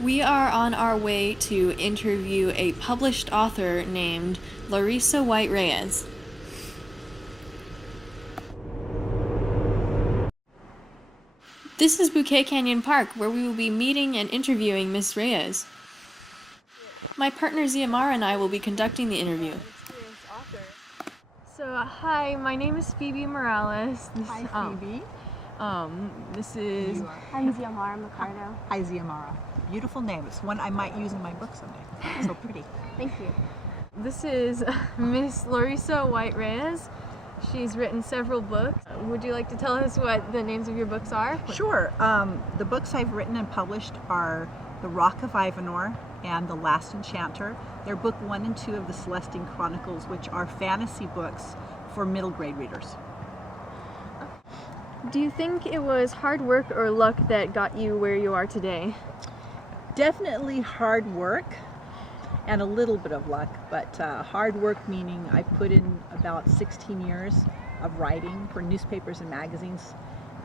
We are on our way to interview a published author named Laurisa White Reyes. This is Bouquet Canyon Park, where we will be meeting and interviewing Miss Reyes. My partner Ziamara and I will be conducting the interview. So, hi, my name is Phoebe Morales. Hi, Phoebe. This is... I'm Ziamara Mercado. Hi, Ziamara. Beautiful name. It's one I might use in my book someday. So pretty. Thank you. This is Miss Laurisa White Reyes. She's written several books. Would you like to tell us what the names of your books are? Sure. The books I've written and published are The Rock of Ivanor and The Last Enchanter. They're book 1 and 2 of the Celestine Chronicles, which are fantasy books for middle grade readers. Do you think it was hard work or luck that got you where you are today? Definitely hard work and a little bit of luck, but hard work meaning I put in about 16 years of writing for newspapers and magazines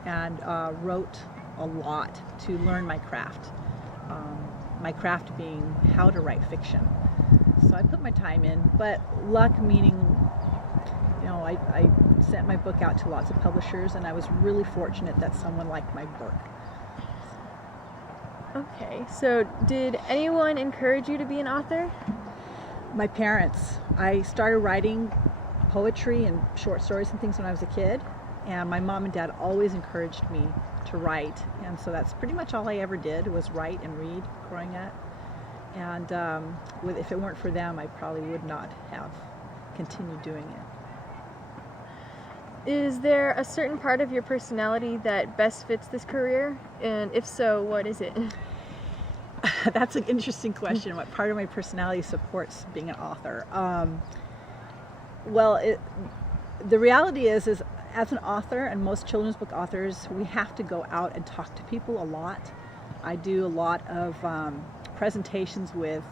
and wrote a lot to learn my craft. My craft being how to write fiction. So I put my time in, but luck meaning, you know, I sent my book out to lots of publishers and I was really fortunate that someone liked my book. Okay, so did anyone encourage you to be an author? My parents. I started writing poetry and short stories and things when I was a kid, and my mom and dad always encouraged me to write, and so that's pretty much all I ever did was write and read growing up. And if it weren't for them, I probably would not have continued doing it. Is there a certain part of your personality that best fits this career? And if so, what is it? That's an interesting question. What part of my personality supports being an author? The reality is as an author, and most children's book authors, we have to go out and talk to people a lot. I do a lot of presentations with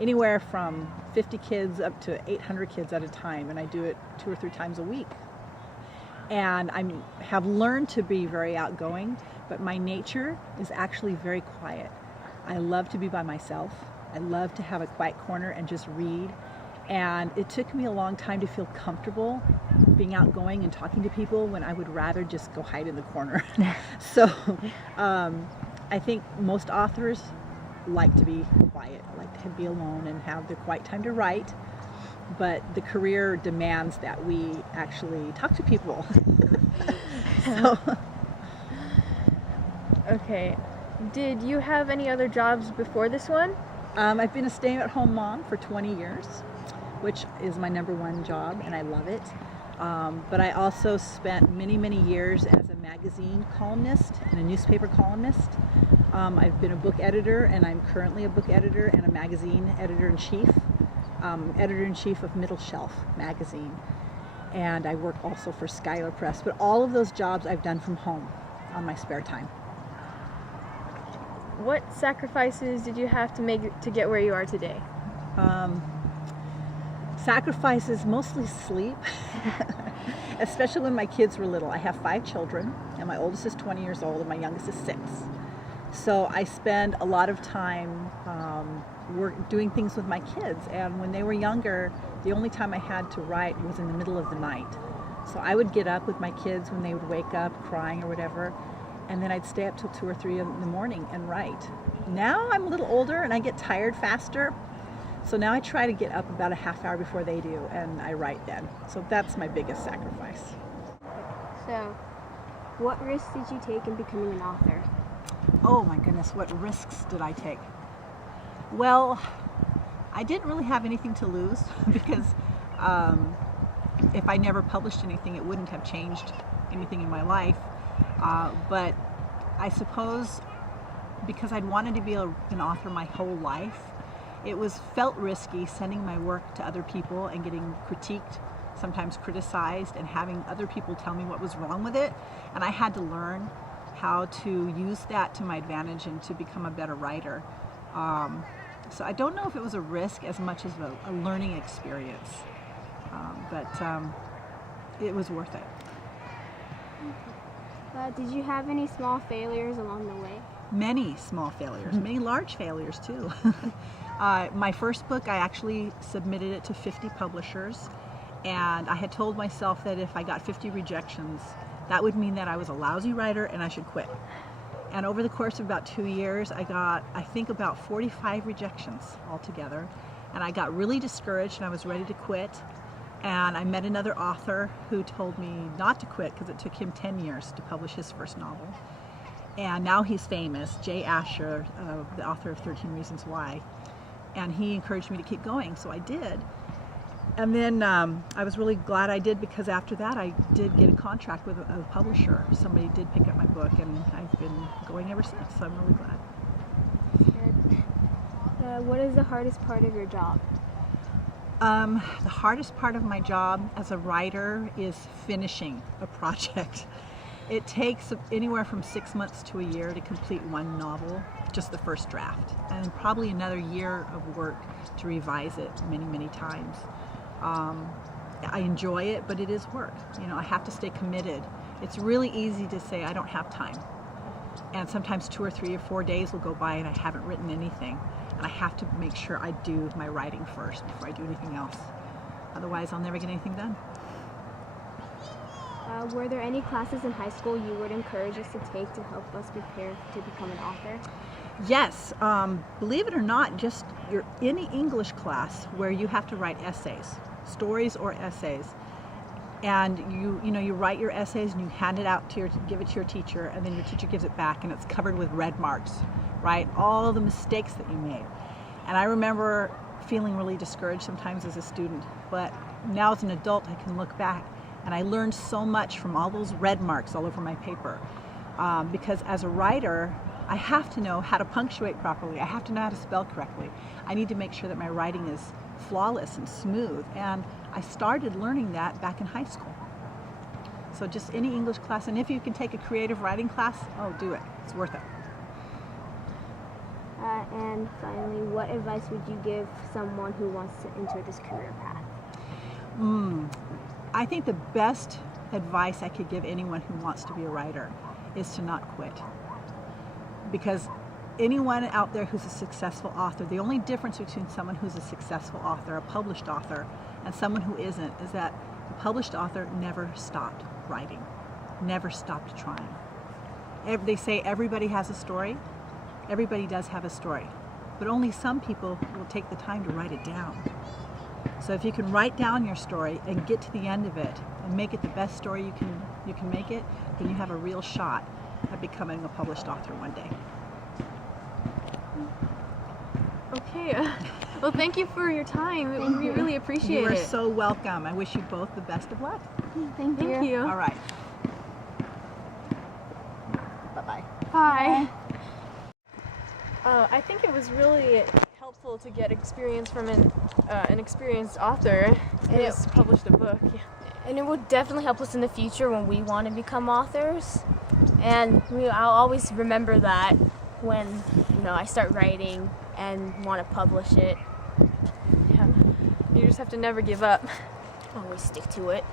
anywhere from 50 kids up to 800 kids at a time, and I do it 2 or 3 times a week. And I have learned to be very outgoing, but my nature is actually very quiet. I love to be by myself. I love to have a quiet corner and just read. And it took me a long time to feel comfortable being outgoing and talking to people when I would rather just go hide in the corner. So I think most authors like to be quiet, like to be alone and have the quiet time to write. But the career demands that we actually talk to people. So. Okay. Did you have any other jobs before this one? I've been a stay-at-home mom for 20 years, which is my #1 job, and I love it. But I also spent many, many years as a magazine columnist and a newspaper columnist. I've been a book editor, and I'm currently a book editor and a magazine editor-in-chief. Editor-in-chief of Middle Shelf magazine, and I work also for Schuyler Press. But all of those jobs I've done from home on my spare time. What sacrifices did you have to make to get where you are today? Sacrifices, mostly sleep, especially when my kids were little. I have 5 children, and my oldest is 20 years old, and my youngest is 6. So I spend a lot of time doing things with my kids, and when they were younger, the only time I had to write was in the middle of the night. So I would get up with my kids when they would wake up crying or whatever, and then I'd stay up till 2 or 3 in the morning and write. Now I'm a little older and I get tired faster, so now I try to get up about a half hour before they do, and I write then. So that's my biggest sacrifice. So, what risks did you take in becoming an author? Oh my goodness, what risks did I take? Well, I didn't really have anything to lose because if I never published anything, it wouldn't have changed anything in my life. But I suppose because I'd wanted to be an author my whole life, it felt risky sending my work to other people and getting critiqued, sometimes criticized, and having other people tell me what was wrong with it. And I had to learn how to use that to my advantage and to become a better writer. So I don't know if it was a risk as much as a learning experience, but it was worth it. Did you have any small failures along the way? Many small failures, many large failures too. My first book, I actually submitted it to 50 publishers, and I had told myself that if I got 50 rejections, that would mean that I was a lousy writer and I should quit. And over the course of about 2 years, I got, I think, about 45 rejections altogether. And I got really discouraged and I was ready to quit. And I met another author who told me not to quit because it took him 10 years to publish his first novel. And now he's famous, Jay Asher, the author of 13 Reasons Why. And he encouraged me to keep going, so I did. And then I was really glad I did, because after that I did get a contract with a publisher. Somebody did pick up my book, and I've been going ever since, so I'm really glad. Good. What is the hardest part of your job? The hardest part of my job as a writer is finishing a project. It takes anywhere from 6 months to a year to complete one novel, just the first draft, and probably another year of work to revise it many, many times. I enjoy it, but it is work. You know, I have to stay committed. It's really easy to say I don't have time. And sometimes 2 or 3 or 4 days will go by and I haven't written anything. And I have to make sure I do my writing first before I do anything else. Otherwise, I'll never get anything done. Were there any classes in high school you would encourage us to take to help us prepare to become an author? Yes, believe it or not, just any English class where you have to write essays, stories or essays, and you write your essays and you hand it out to give it to your teacher, and then your teacher gives it back and it's covered with red marks, right? All the mistakes that you made. And I remember feeling really discouraged sometimes as a student, but now as an adult I can look back and I learned so much from all those red marks all over my paper, because as a writer I have to know how to punctuate properly. I have to know how to spell correctly. I need to make sure that my writing is flawless and smooth. And I started learning that back in high school. So just any English class, and if you can take a creative writing class, oh, do it. It's worth it. And finally, what advice would you give someone who wants to enter this career path? I think the best advice I could give anyone who wants to be a writer is to not quit. Because anyone out there who's a successful author, the only difference between someone who's a successful author, a published author, and someone who isn't, is that the published author never stopped writing, never stopped trying. They say everybody has a story. Everybody does have a story, but only some people will take the time to write it down. So if you can write down your story and get to the end of it and make it the best story you can make it, then you have a real shot at becoming a published author one day. Okay. Well, thank you for your time. We really appreciate it. You are so welcome. I wish you both the best of luck. Thank you. Thank you. All right. Bye-bye. Bye. I think it was really helpful to get experience from an experienced author who has published a book. And it will definitely help us in the future when we want to become authors. And I'll always remember that when I start writing and want to publish it. Yeah. You just have to never give up. Always stick to it.